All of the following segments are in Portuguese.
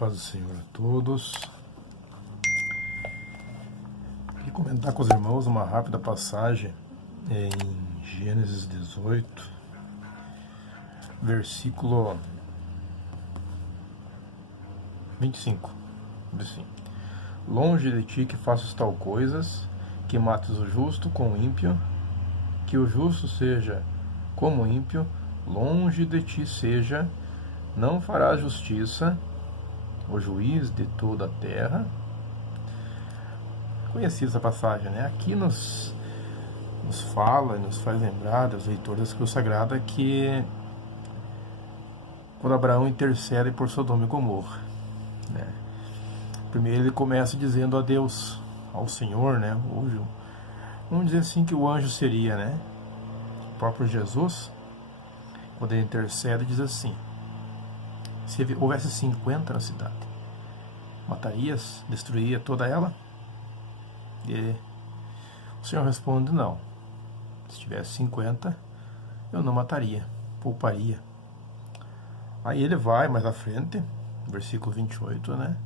paz do Senhor a todos. Queria comentar com os irmãos uma rápida passagem em Gênesis 18, versículo 25. Diz assim: longe de ti que faças tal coisas, que mates o justo com o ímpio, que o justo seja como o ímpio, longe de ti seja, não farás justiça, o juiz de toda a terra. Conheci essa passagem, né? Aqui nos fala e nos faz lembrar dos leitores da Escritura Sagrada que quando Abraão intercede por Sodoma e Gomorra, né? Primeiro ele começa dizendo a Deus, ao Senhor, né? Hoje, vamos dizer assim que o anjo seria, né? O próprio Jesus, quando ele intercede, diz assim: se houvesse 50 na cidade, matarias, destruiria toda ela? E o Senhor responde: não. Se tivesse 50, eu não mataria, pouparia. Aí ele vai mais à frente, versículo 28, né?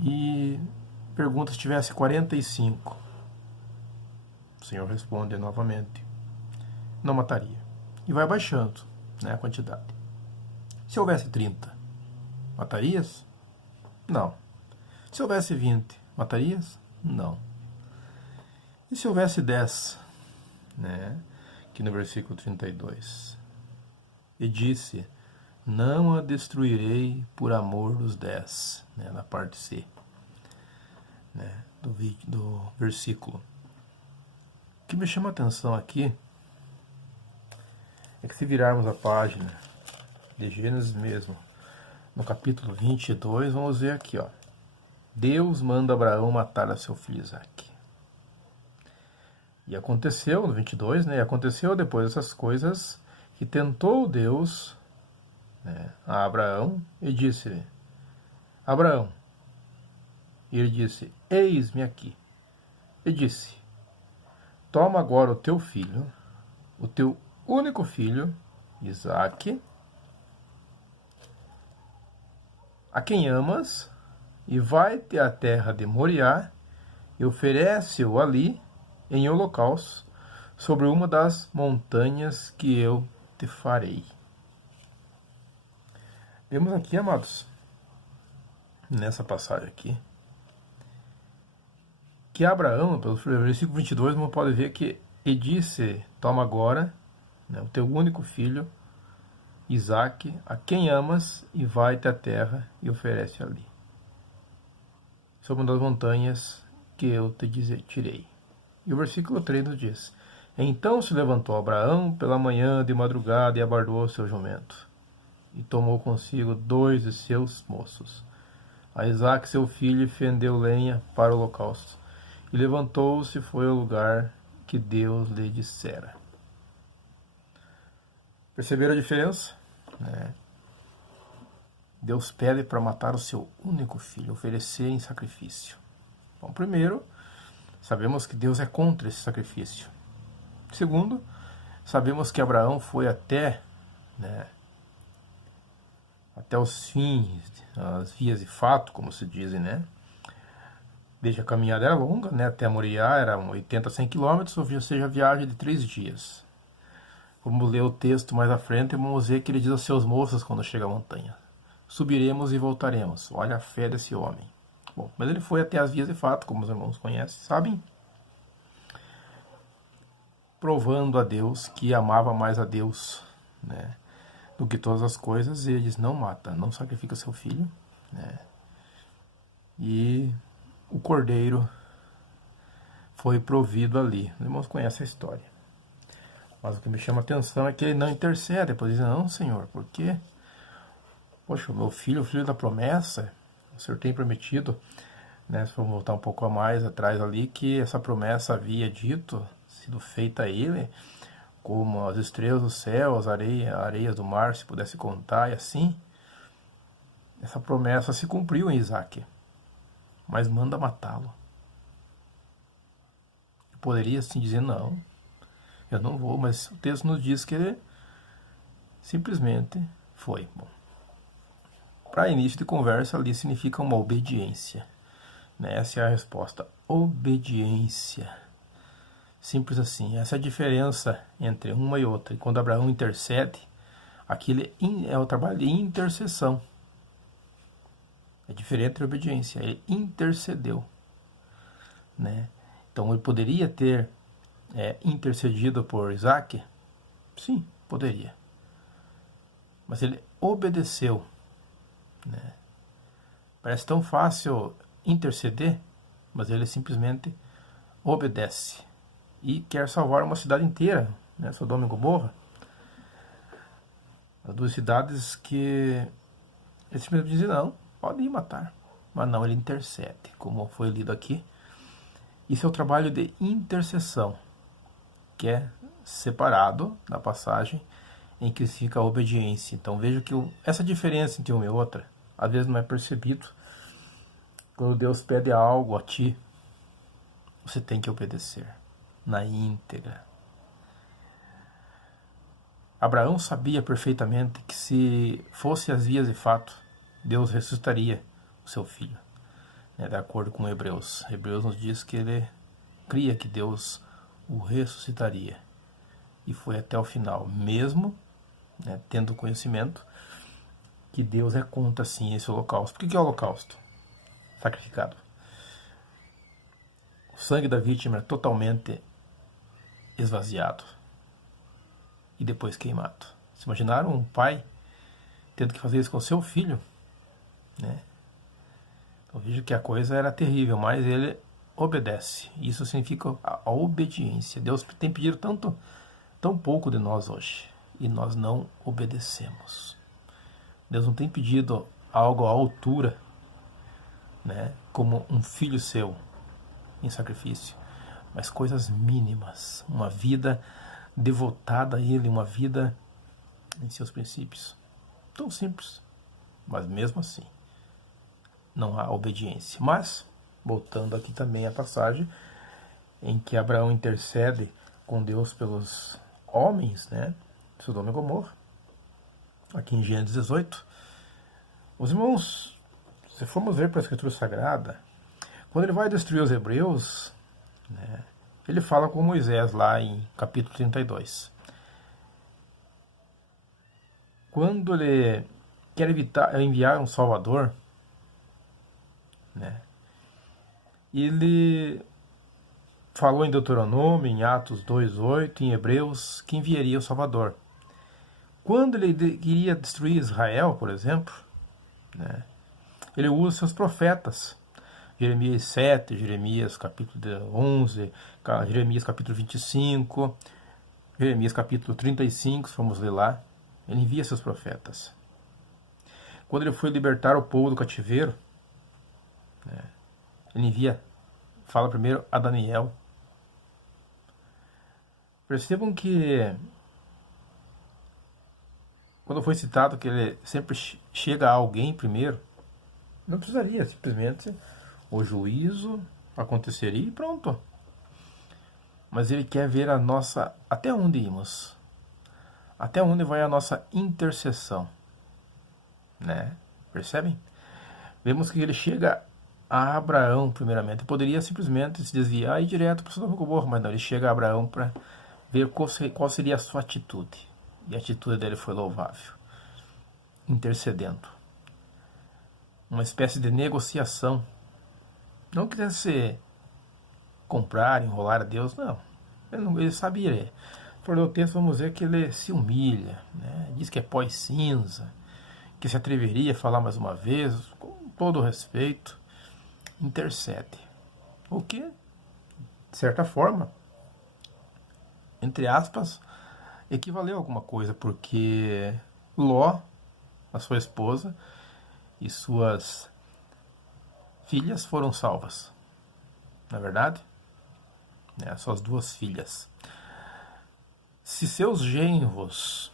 E pergunta se tivesse 45. O Senhor responde novamente: não mataria. E vai baixando, né, a quantidade. Se houvesse 30, matarias? Não. Se houvesse 20, matarias? Não. E se houvesse 10, né? Aqui no versículo 32. E disse: não a destruirei por amor dos 10, né, na parte C, né, do versículo. O que me chama a atenção aqui é que, se virarmos a página de Gênesis mesmo, no capítulo 22, vamos ver aqui, ó: Deus manda Abraão matar a seu filho Isaque. E aconteceu, no 22, né, aconteceu depois dessas coisas, que tentou Deus, né, a Abraão, e disse-lhe: Abraão. E ele disse: eis-me aqui. E disse: toma agora o teu filho, o teu único filho, Isaque, a quem amas, e vai-te à terra de Moriá, e oferece-o ali em holocausto, sobre uma das montanhas que eu te farei. Vemos aqui, amados, nessa passagem aqui, que Abraão, pelo versículo 22, não pode ver que e disse: toma agora, né, o teu único filho, Isaque, a quem amas, e vai-te à terra e oferece ali, sobre uma das montanhas que eu te tirei. E o versículo 3 nos diz: então se levantou Abraão pela manhã de madrugada e abardou o seu jumento, e tomou consigo 2 de seus moços, a Isaque seu filho, e fendeu lenha para o holocausto, e levantou-se e foi ao lugar que Deus lhe dissera. Perceberam a diferença? Né? Deus pede para matar o seu único filho, oferecer em sacrifício. Bom, primeiro, sabemos que Deus é contra esse sacrifício. Segundo, sabemos que Abraão foi até os fins, as vias de fato, como se dizem, né? Desde a caminhada era longa, né? Até Moriá eram 80 a 100 quilômetros, ou seja, a viagem de 3 dias. Vamos ler o texto mais à frente e vamos ver que ele diz aos seus moços quando chega à montanha: subiremos e voltaremos. Olha a fé desse homem. Bom, mas ele foi até as vias de fato, como os irmãos conhecem, sabem? Provando a Deus que amava mais a Deus, né, do que todas as coisas. E ele diz: não mata, não sacrifica seu filho, né? E o cordeiro foi provido ali. Os irmãos conhecem a história. Mas o que me chama a atenção é que ele não intercede. Depois diz: não, Senhor, por quê? Poxa, o meu filho, o filho da promessa, o Senhor tem prometido, né, se vamos voltar um pouco a mais atrás ali, que essa promessa havia dito, sido feita a ele, como as estrelas do céu, as areias do mar, se pudesse contar, e assim. Essa promessa se cumpriu em Isaque, mas manda matá-lo. Eu poderia assim dizer: não, eu não vou, mas o texto nos diz que ele simplesmente foi. Bom, para início de conversa, ali significa uma obediência. Né? Essa é a resposta. Obediência. Simples assim. Essa é a diferença entre uma e outra. E quando Abraão intercede, aquilo é o trabalho de intercessão. É diferente de obediência. Ele intercedeu. Né? Então ele poderia ter intercedido por Isaac? Sim, poderia. Mas ele obedeceu. Né? Parece tão fácil interceder, mas ele simplesmente obedece. E quer salvar uma cidade inteira, né? Sodoma e Gomorra. As duas cidades que ele simplesmente dizem, não, pode ir matar. Mas não, ele intercede, como foi lido aqui. Isso é o trabalho de intercessão, que é separado da passagem em que fica a obediência. Então veja que essa diferença entre uma e outra, às vezes não é percebido. Quando Deus pede algo a ti, você tem que obedecer na íntegra. Abraão sabia perfeitamente que se fosse as vias de fato, Deus ressuscitaria o seu filho. De acordo com Hebreus. Hebreus nos diz que ele cria que Deus o ressuscitaria. E foi até o final, mesmo tendo conhecimento que Deus é contra sim esse holocausto. Por que é o holocausto? Sacrificado. O sangue da vítima é totalmente esvaziado e depois queimado. Vocês imaginaram um pai tendo que fazer isso com seu filho? Né? Então veja que a coisa era terrível, mas ele obedece. Isso significa a obediência. Deus tem pedido tão pouco de nós hoje e nós não obedecemos. Deus não tem pedido algo à altura, né, como um filho seu em sacrifício, mas coisas mínimas, uma vida devotada a Ele, uma vida em seus princípios. Tão simples, mas mesmo assim não há obediência. Mas, voltando aqui também à passagem em que Abraão intercede com Deus pelos homens, né, de Sodoma e Gomorra, aqui em Gênesis 18, os irmãos, se formos ver para a Escritura Sagrada, quando ele vai destruir os hebreus, né, ele fala com Moisés lá em capítulo 32. Quando ele quer enviar um Salvador, né, ele falou em Deuteronômio, em Atos 2:8, em Hebreus, que enviaria o Salvador. Quando ele queria destruir Israel, por exemplo, né, ele usa seus profetas. Jeremias 7, Jeremias capítulo 11, Jeremias capítulo 25, Jeremias capítulo 35, se formos ler lá, ele envia seus profetas. Quando ele foi libertar o povo do cativeiro, né, ele fala primeiro a Daniel. Percebam que quando foi citado que ele sempre chega a alguém primeiro, não precisaria, simplesmente o juízo aconteceria e pronto. Mas ele quer ver até onde irmos, até onde vai a nossa intercessão, né? Percebem? Vemos que ele chega a Abraão primeiramente. Ele poderia simplesmente se desviar e ir direto para Sodoma e Gomorra, mas não, ele chega a Abraão para ver qual seria a sua atitude. E a atitude dele foi louvável, intercedendo. Uma espécie de negociação. Não quisesse comprar, enrolar a Deus, não. Ele sabia. Por o texto, vamos ver que ele se humilha, né? Diz que é pó e cinza, que se atreveria a falar mais uma vez, com todo o respeito, intercede. O que, de certa forma, entre aspas, equivaleu a alguma coisa, porque Ló, a sua esposa, e suas filhas foram salvas. Não é verdade? Suas duas filhas. Se seus genros,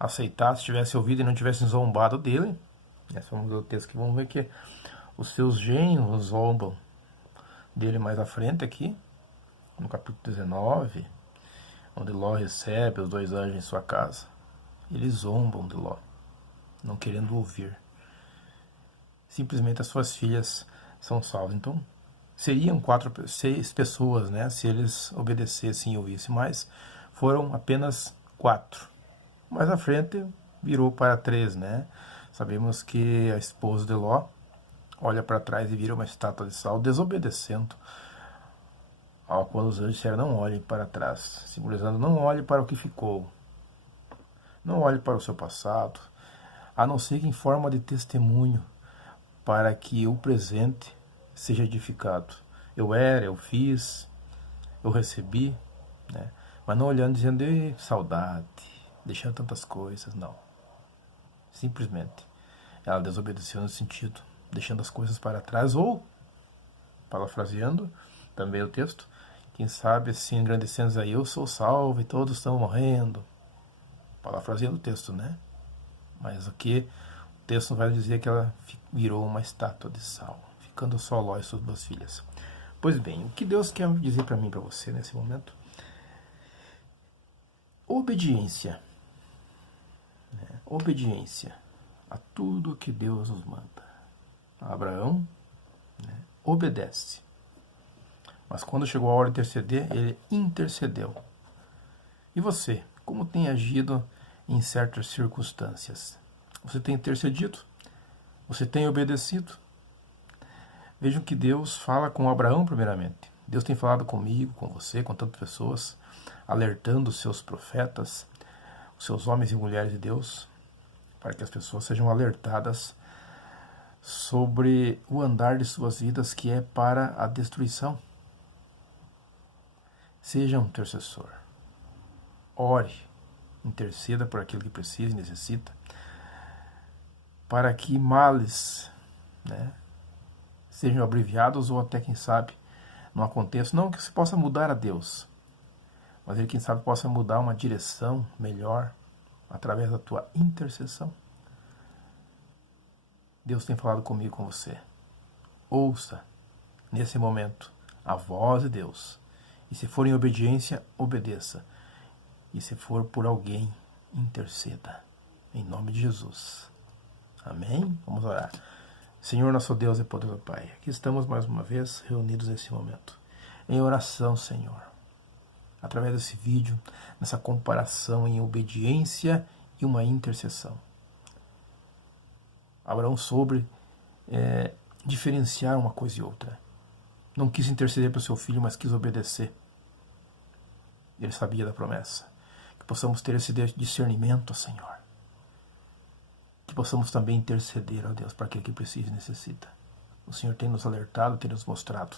aceitassem, tivessem ouvido e não tivessem zombado dele, vamos ver o texto que vamos ver que os seus genros zombam dele mais à frente aqui, no capítulo 19, onde Ló recebe os dois anjos em sua casa. Eles zombam de Ló. não querendo ouvir. Simplesmente as suas filhas são salvas. Então, seriam 6 pessoas, né, se eles obedecessem e ouvissem, mas foram apenas 4. Mais à frente virou para 3, né? Sabemos que a esposa de Ló olha para trás e vira uma estátua de sal, desobedecendo ao qual os anjos disseram: não olhe para trás, simbolizando: não olhe para o que ficou, não olhe para o seu passado, a não ser que em forma de testemunho, para que o presente seja edificado. Eu fiz, eu recebi, né? Mas não olhando dizendo: saudade, deixando tantas coisas, não. Simplesmente ela desobedeceu no sentido, deixando as coisas para trás, ou, parafraseando também o texto, quem sabe assim engrandecendo aí: eu sou salvo e todos estão morrendo. Parafraseando o texto, né? Mas aqui o texto vai dizer que ela virou uma estátua de sal, ficando só Ló e suas 2 filhas. Pois bem, o que Deus quer dizer para mim e para você nesse momento? Obediência. Né? Obediência a tudo que Deus nos manda. Abraão, né, obedece. Mas quando chegou a hora de interceder, ele intercedeu. E você, como tem agido em certas circunstâncias? Você tem intercedido? Você tem obedecido? Vejam que Deus fala com Abraão primeiramente. Deus tem falado comigo, com você, com tantas pessoas, alertando os seus profetas, os seus homens e mulheres de Deus, para que as pessoas sejam alertadas sobre o andar de suas vidas que é para a destruição. Seja um intercessor. Ore, interceda por aquilo que precisa e necessita, para que males, né, sejam abreviados ou até, quem sabe, não aconteça. Não que se possa mudar a Deus, mas ele, quem sabe, possa mudar uma direção melhor através da tua intercessão. Deus tem falado comigo, com você. Ouça, nesse momento, a voz de Deus. E se for em obediência, obedeça. E se for por alguém, interceda. Em nome de Jesus. Amém? Vamos orar. Senhor, nosso Deus e poderoso Pai, aqui estamos mais uma vez reunidos nesse momento, em oração, Senhor. Através desse vídeo, nessa comparação em obediência e uma intercessão. Abraão soube diferenciar uma coisa e outra. Não quis interceder para o seu filho, mas quis obedecer. Ele sabia da promessa. Que possamos ter esse discernimento, Senhor. Que possamos também interceder, ó Deus, para aquele que precisa e necessita. O Senhor tem nos alertado, tem nos mostrado,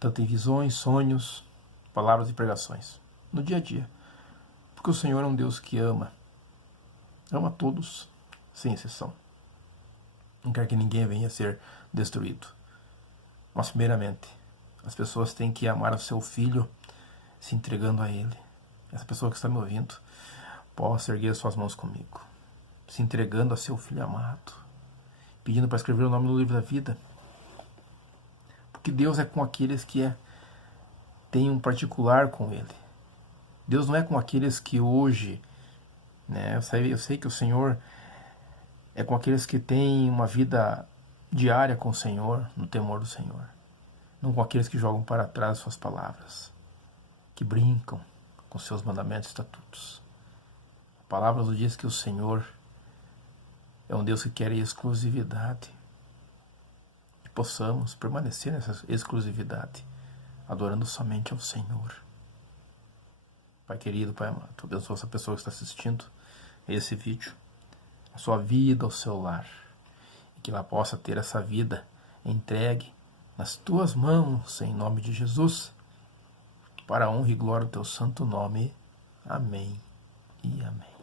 tanto em visões, sonhos, palavras e pregações, no dia a dia. Porque o Senhor é um Deus que ama todos, sem exceção. Não quer que ninguém venha a ser destruído. Mas, primeiramente, as pessoas têm que amar o seu filho, se entregando a ele. Essa pessoa que está me ouvindo possa erguer suas mãos comigo, se entregando a seu filho amado, pedindo para escrever o nome no livro da vida. Porque Deus é com aqueles que têm um particular com ele. Deus não é com aqueles que hoje, né, eu sei que o Senhor é com aqueles que têm uma vida diária com o Senhor, no temor do Senhor. Não com aqueles que jogam para trás suas palavras, que brincam com seus mandamentos e estatutos. A palavra nos diz que o Senhor é um Deus que quer exclusividade. Que possamos permanecer nessa exclusividade, adorando somente ao Senhor. Pai querido, Pai amado, abençoa essa pessoa que está assistindo esse vídeo, a sua vida, ao seu lar, e que ela possa ter essa vida entregue nas tuas mãos, em nome de Jesus, para a honra e glória do teu santo nome. Amém e amém.